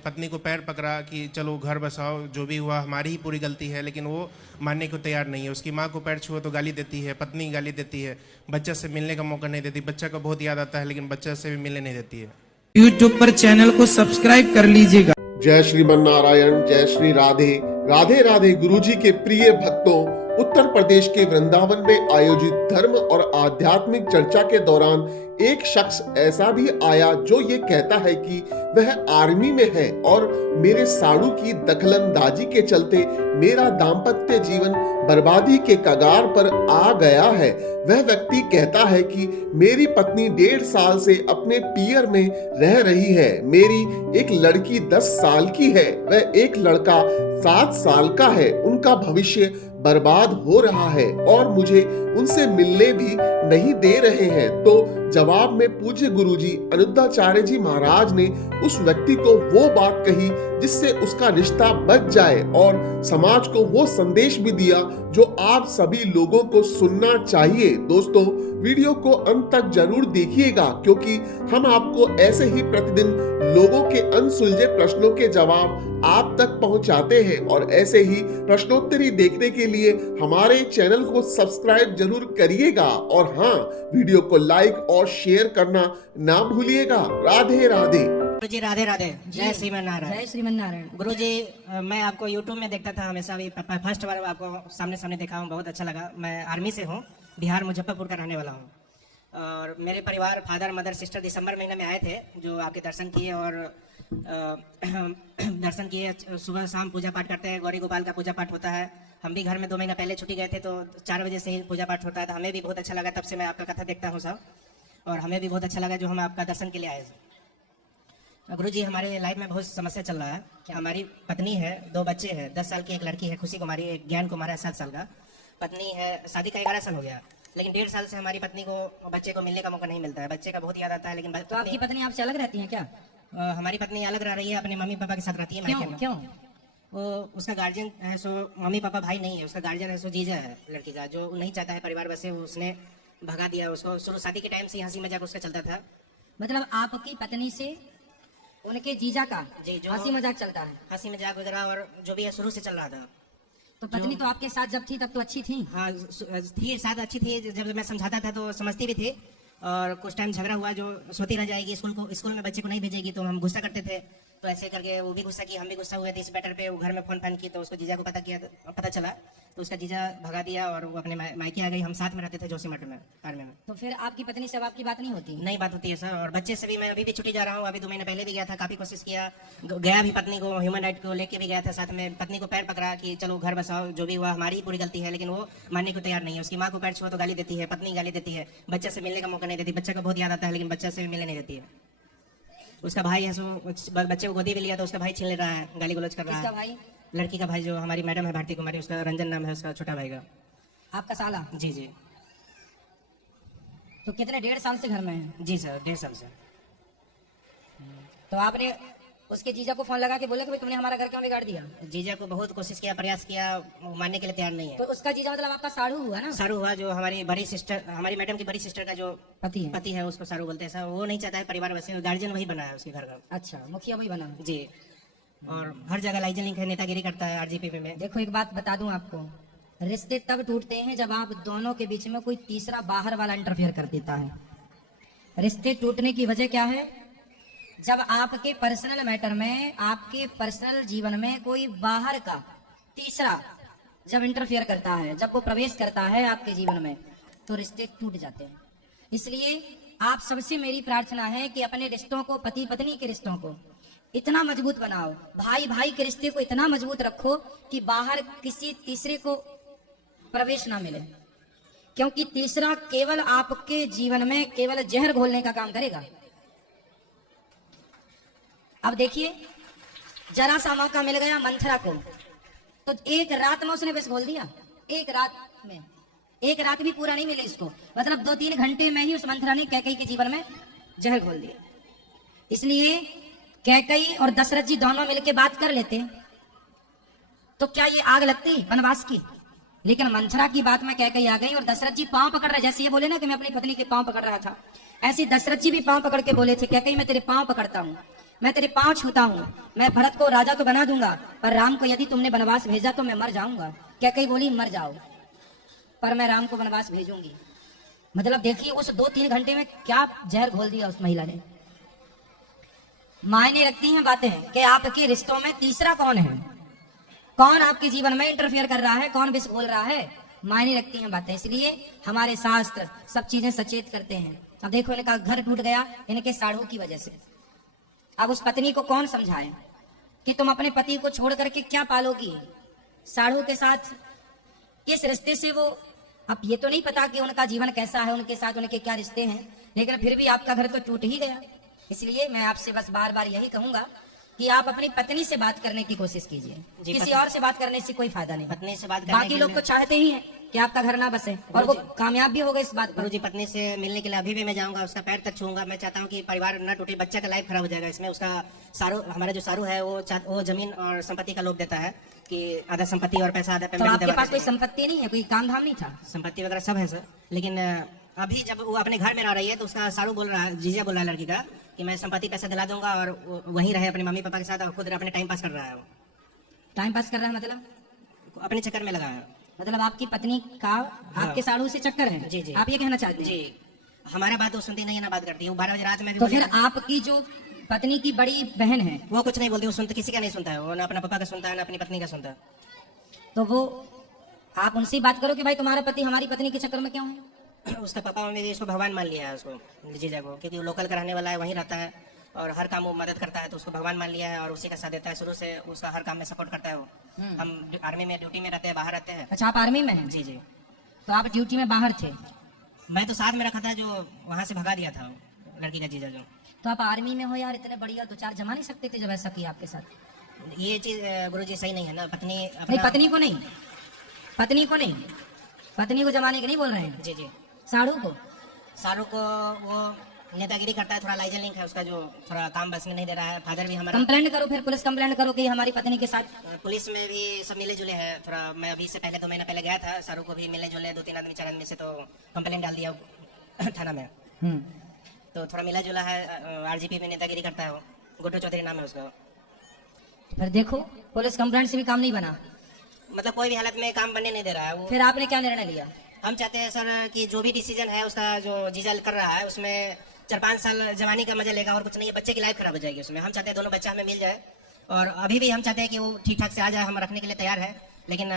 पत्नी को पैर पकड़ा कि चलो घर बसाओ, जो भी हुआ हमारी ही पूरी गलती है, लेकिन वो मानने को तैयार नहीं है। उसकी माँ को पैर छुओ तो गाली देती है, पत्नी गाली देती है, बच्चा से मिलने का मौका नहीं देती, बच्चा का बहुत याद आता है लेकिन बच्चा से भी मिलने नहीं देती है। YouTube पर चैनल को सब्सक्राइब कर लीजिएगा। जय श्रीमन नारायण, जय श्री राधे राधे राधे। गुरुजी के प्रिय भक्तों, उत्तर प्रदेश के वृंदावन में आयोजित धर्म और आध्यात्मिक चर्चा के दौरान एक शख्स ऐसा भी आया जो ये कहता है कि वह आर्मी में है और मेरे साड़ू की दखलंदाजी के चलते मेरा दाम्पत्य जीवन बर्बादी के कगार पर आ गया है। वह व्यक्ति कहता है कि मेरी पत्नी 1.5 साल से अपने पियर में रह रही है। मेरी एक लड़की 10 साल की है, वह एक लड़का 7 साल का है। उनका भविष्य बर्बाद हो रहा है और मुझे उनसे मिलने भी नहीं दे रहे हैं। तो जवाब में पूज्य गुरुजी अनुद्धाचार्य जी महाराज ने उस व्यक्ति को वो बात कही जिससे उसका रिश्ता बच जाए और समाज को वो संदेश भी दिया जो आप सभी लोगों को सुनना चाहिए। दोस्तों, वीडियो को अंत तक जरूर देखिएगा क्योंकि हम आपको ऐसे ही प्रतिदिन लोगों के अनसुलझे प्रश्नों के जवाब आप तक पहुंचाते हैं और ऐसे ही प्रश्नोत्तरी देखने के लिए हमारे चैनल को सब्सक्राइब जरूर करिएगा और हाँ, वीडियो को लाइक और शेयर करना ना भूलिएगा। राधे राधे। गुरुजी राधे राधे। जय श्रीमन नारायण। जय श्रीमन नारायण। गुरुजी, मैं आपको यूट्यूब में देखता था हमेशा, भी फर्स्ट बार आपको सामने सामने देखा हूँ, बहुत अच्छा लगा। मैं आर्मी से हूँ, बिहार मुजफ्फरपुर का रहने वाला हूँ और मेरे परिवार फादर मदर सिस्टर दिसंबर महीने में आए थे जो आपके दर्शन किए और दर्शन किए। सुबह शाम पूजा पाठ करते हैं, गौरी गोपाल का पूजा पाठ होता है। हम भी घर में 2 महीना पहले छुट्टी गए थे तो 4 बजे से ही पूजा पाठ होता है, तो हमें भी बहुत अच्छा लगा। तब से मैं आपका कथा देखता हूँ सब, और हमें भी बहुत अच्छा लगा जो हम आपका दर्शन के लिए आए। गुरुजी, हमारे लाइफ में बहुत समस्या चल रहा है। हमारी पत्नी है, 2 बच्चे हैं, 10 साल की एक लड़की है खुशी कुमारी, एक ज्ञान कुमार है 7 साल का। पत्नी है, शादी का 11 साल हो गया, लेकिन 1.5 साल से हमारी पत्नी को बच्चे को मिलने का मौका नहीं मिलता है। बच्चे का बहुत याद आता है लेकिन तो आपकी पत्नी आपसे अलग रहती है क्या? हमारी पत्नी अलग रह रही है, अपने मम्मी पापा के साथ रहती है। क्यों क्यों? वो उसका गार्जियन है, सो मम्मी पापा भाई नहीं है, उसका गार्जियन है, सो जीजा है लड़की का, जो नहीं चाहता है परिवार वैसे उसने भगा दिया उसको। शुरू शादी के टाइम से हंसी मजाक उसका चलता था। मतलब आपकी पत्नी से उनके जीजा का जी, जो हंसी मजाक चलता है। हंसी मजाक वगैरह और जो भी है शुरू से चल रहा था। तो पत्नी तो आपके साथ जब थी तब तो अच्छी थी। हाँ थी, साथ अच्छी थी। जब मैं समझाता था तो समझती भी थी, और कुछ टाइम झगड़ा हुआ जो सोती रह जाएगी, स्कूल में बच्चे को नहीं भेजेगी तो हम गुस्सा करते थे। तो ऐसे करके वो भी गुस्सा की, हम भी गुस्सा हुए थे। इस मैटर पे वो घर में फोन की तो उसको जीजा को पता चला तो उसका जीजा भगा दिया और वो अपने मायके आ गई। हम साथ में रहते थे जोशीमठ में, आर्मी में। तो फिर आपकी पत्नी से अब आपकी बात नहीं होती? नहीं बात होती है सर। और बच्चे से भी मैं अभी भी छुट्टी जा रहा हूँ, अभी 2 महीने पहले भी गया था, काफी कोशिश किया, गया भी पत्नी को ह्यूमन राइट को लेके भी गया था साथ में। पत्नी को पैर पकड़ा कि चलो घर बसाओ, जो भी हुआ हमारी ही पूरी गलती है, लेकिन वो मानने को तैयार नहीं है। उसकी माँ को पैर छुओ तो गाली देती है, पत्नी गाली देती है, बच्चे से मिलने का मौका नहीं देती, बच्चा का बहुत याद आता है लेकिन बच्चा से भी मिलने नहीं देती है। उसका भाई है, सो बच्चे को गोदी भी लिया तो उसका भाई छीन ले रहा है, गाली गलौज कर रहा है। किसका भाई? लड़की का भाई, जो हमारी मैडम है भारती कुमारी, उसका रंजन नाम है उसका छोटा भाई का। आपका साला? जी जी तो कितने 1.5 साल से घर में है? जी सर, 1.5 साल से। तो आपने उसके जीजा को फोन लगा के बोला कि भाई तुमने हमारा घर क्यों बिगाड़ दिया? जीजा को बहुत कोशिश किया, प्रयास किया, वो मानने के लिए तैयार नहीं है। तो उसका जीजा मतलब आपका साड़ू हुआ ना? सारू हुआ, जो हमारी बड़ी सिस्टर, हमारी मैडम की बड़ी सिस्टर का जो पति है। उसको सारू बोलते हैं सर। वो नहीं चाहता है परिवार वैसे, गार्जियन वही बना है उसके घर का। अच्छा, मुखिया वही बना? जी, और हर जगह लाइजनिंग है, नेतागिरी करता है आरजीपी में। देखो एक बात बता दूं आपको, रिश्ते तब टूटते हैं जब आप दोनों के बीच में कोई तीसरा बाहर वाला इंटरफेयर कर देता है। रिश्ते टूटने की वजह क्या है? जब आपके पर्सनल मैटर में, आपके पर्सनल जीवन में कोई बाहर का तीसरा जब इंटरफेयर करता है, जब वो प्रवेश करता है आपके जीवन में, तो रिश्ते टूट जाते हैं। इसलिए आप सबसे मेरी प्रार्थना है कि अपने रिश्तों को, पति पत्नी के रिश्तों को इतना मजबूत बनाओ, भाई भाई के रिश्ते को इतना मजबूत रखो कि बाहर किसी तीसरे को प्रवेश ना मिले, क्योंकि तीसरा केवल आपके जीवन में केवल जहर घोलने का काम करेगा। अब देखिए, जरा सा मौका मिल गया मंथरा को, तो एक रात में उसने विष घोल दिया। एक रात में, एक रात भी पूरा नहीं मिले इसको, मतलब 2-3 घंटे में ही उस मंथरा ने कैकेयी के जीवन में जहर घोल दिया। इसलिए कैकेयी और दशरथ जी दोनों मिलके बात कर लेते तो क्या ये आग लगती वनवास की? लेकिन मंथरा की बात में कैकेयी आ गई और दशरथ जी पांव पकड़ रहे, जैसे ये बोले ना कि मैं अपनी पत्नी के पांव पकड़ रहा था, ऐसे दशरथ जी भी पांव पकड़ के बोले थे, कैकेयी मैं तेरे पांव पकड़ता हूं, मैं तेरे पांव छूता हूँ, मैं भरत को राजा तो बना दूंगा, पर राम को यदि तुमने वनवास भेजा तो मैं मर जाऊंगा। क्या कही बोली, मर जाओ, पर मैं राम को वनवास भेजूंगी। मतलब देखिए उस 2-3 घंटे में क्या जहर घोल दिया उस महिला ने। मायने रखती हैं बातें कि आपके रिश्तों में तीसरा कौन है, कौन आपके जीवन में इंटरफेयर कर रहा है, कौन विष बोल रहा है, मायने रखती हैं बातें। इसलिए हमारे शास्त्र सब चीजें सचेत करते हैं। अब देखो इनका घर टूट गया इनके साढ़ू की वजह से। अब उस पत्नी को कौन समझाए कि तुम अपने पति को छोड़ करके क्या पालोगी, साढ़ू के साथ किस रिश्ते से वो, अब ये तो नहीं पता कि उनका जीवन कैसा है, उनके साथ उनके क्या रिश्ते हैं, लेकिन फिर भी आपका घर तो टूट ही गया। इसलिए मैं आपसे बस बार बार यही कहूंगा कि आप अपनी पत्नी से बात करने की कोशिश कीजिए, किसी और से बात करने से कोई फायदा नहीं। पत्नी से बात करने बाकी के लोग लिए- तो चाहते ही हैं कि आपका घर ना बसे, और वो कामयाब भी हो गए इस बात पर। गुरुजी पत्नी से मिलने के लिए अभी भी मैं जाऊंगा, उसका पैर तक छूंगा। मैं चाहता हूँ कि परिवार ना टूटे, बच्चा का लाइफ खराब हो जाएगा इसमें। उसका सारू, हमारा जो सारू है वो जमीन और संपत्ति का लोभ देता है कि आधा संपत्ति और पैसा आधा तो पेमेंट आपके पास कोई संपत्ति नहीं है, कोई काम धाम नहीं था? संपत्ति वगैरह सब है सर, लेकिन अभी जब वो अपने घर में रह रही है तो उसका सारू बोल रहा है, जीजा बोल रहा है लड़की का कि मैं संपत्ति पैसा दिला दूंगा और वो वहीं रहे अपने मम्मी पापा के साथ और खुद अपने टाइम पास कर रहा है। वो टाइम पास कर रहा है मतलब? अपने चक्कर में लगा है। मतलब आपकी पत्नी का आपके साढ़ू से चक्कर है? जी, जी। आप ये कहना चाहते हैं? जी, हमारा बात वो सुनती नहीं है ना बात करती है। वो 12 बजे रात में भी तो बोलेगा। फिर आपकी जो पत्नी की बड़ी बहन है वो कुछ नहीं बोलती, वो सुनते किसी का नहीं सुनता है। वो ना अपना पापा का सुनता है ना अपनी पत्नी का सुनता है। तो वो आप उनसे ही बात करो कि भाई तुम्हारा पति हमारी पत्नी के चक्कर में क्यों है। उसका पापा मम्मी भी इसको भगवान मान लिया है, उसको जीजा को, क्योंकि वो लोकल का रहने वाला है, वहीं रहता है और हर काम वो मदद करता है, तो उसको भगवान मान लिया है और उसी का साथ देता है। शुरू से उसका हर काम में सपोर्ट करता है वो। हम आर्मी में ड्यूटी में रहते हैं, बाहर रहते हैं। अच्छा, आप आर्मी में हैं? जी जी। तो आप ड्यूटी में बाहर थे? मैं तो साथ में रखा था, जो वहाँ से भगा दिया था लड़की का जीजा जो। तो आप आर्मी में हो यार, इतने बढ़िया 2-4 जमा नहीं सकते थे जब ऐसा किया आपके साथ? ये चीज गुरुजी सही नहीं है ना। पत्नी नहीं, अपना पत्नी को नहीं, पत्नी को नहीं, पत्नी को जमाने के नहीं बोल रहे हैं, जी जी। साढ़ू को। शाहरुख को वो नेतागिरी करता है, थोड़ा लाइजन लिंक है उसका, जो थोड़ा काम बस में नहीं दे रहा है। फादर भी हमारा कंप्लेंट करो, फिर पुलिस कंप्लेंट करो कि हमारी पत्नी के साथ। पुलिस में भी सब मिले जुले हैं थोड़ा। मैं अभी से पहले 2 महीना पहले गया था, शाहरुख को भी मिले जुले 2-3 आदमी 4 आदमी से तो कंप्लेंट डाल दिया थाना में। तो थोड़ा मिला जुला है। आरजीपी में नेतागिरी करता है वो, गुड्डू चौधरी नाम है उसका। फिर देखो पुलिस कंप्लेंट से भी काम नहीं बना, मतलब कोई भी हालत में काम बनने नहीं दे रहा है वो। फिर आपने क्या निर्णय लिया? हम चाहते हैं सर कि जो भी डिसीजन है उसका, जो जीजा कर रहा है उसमें 4-5 साल जवानी का मजा लेगा और कुछ नहीं है। बच्चे की लाइफ खराब हो जाएगी उसमें। हम चाहते हैं दोनों बच्चा हमें मिल जाए, और अभी भी हम चाहते हैं कि वो ठीक ठाक से आ जाए, हम रखने के लिए तैयार है। लेकिन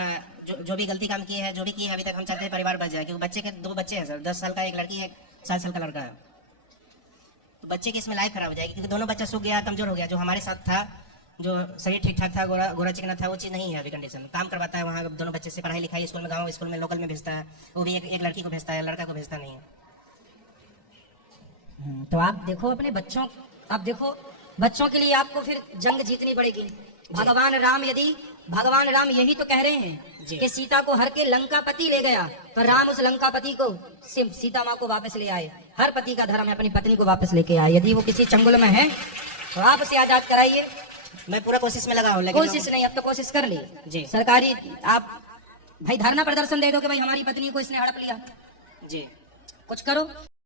जो भी गलती काम की है, जो भी की है अभी तक, हम चाहते हैं परिवार बच जाए। क्योंकि बच्चे के 2 बच्चे हैं सर, 10 साल का एक लड़की है, 7 साल का लड़का है। तो बच्चे की इसमें लाइफ खराब हो जाएगी, क्योंकि दोनों बच्चा सूख गया, कमजोर हो गया। जो हमारे साथ था, जो शरीर ठीक ठाक था, गोरा चिकना था, वो चीज़ नहीं है अभी कंडीशन। काम करवाता है वहाँ दोनों बच्चे से, पढ़ाई लिखाई स्कूल में, गाँव स्कूल में, लोकल में भेजता है। वो भी एक लड़की को भेजता है, लड़का को भेजता नहीं है। तो आप देखो अपने बच्चों, आप देखो बच्चों के लिए आपको फिर जंग जीतनी पड़ेगी। भगवान राम यही तो कह रहे हैं जी। कि सीता को हर के लंकापति ले गया, पर राम उस लंकापति को सीता माँ को वापस ले आए। हर पति का धर्म है अपनी पत्नी को वापस लेके आए। यदि वो किसी चंगुल में है तो आप उसे आजाद कराइए। मैं पूरा कोशिश में लगा हूँ, लेकिन कोशिश नहीं, अब तो कोशिश कर ली जी। सरकारी। आप भाई धरना प्रदर्शन दे दो कि भाई हमारी पत्नी को इसने हड़प लिया, जी कुछ करो।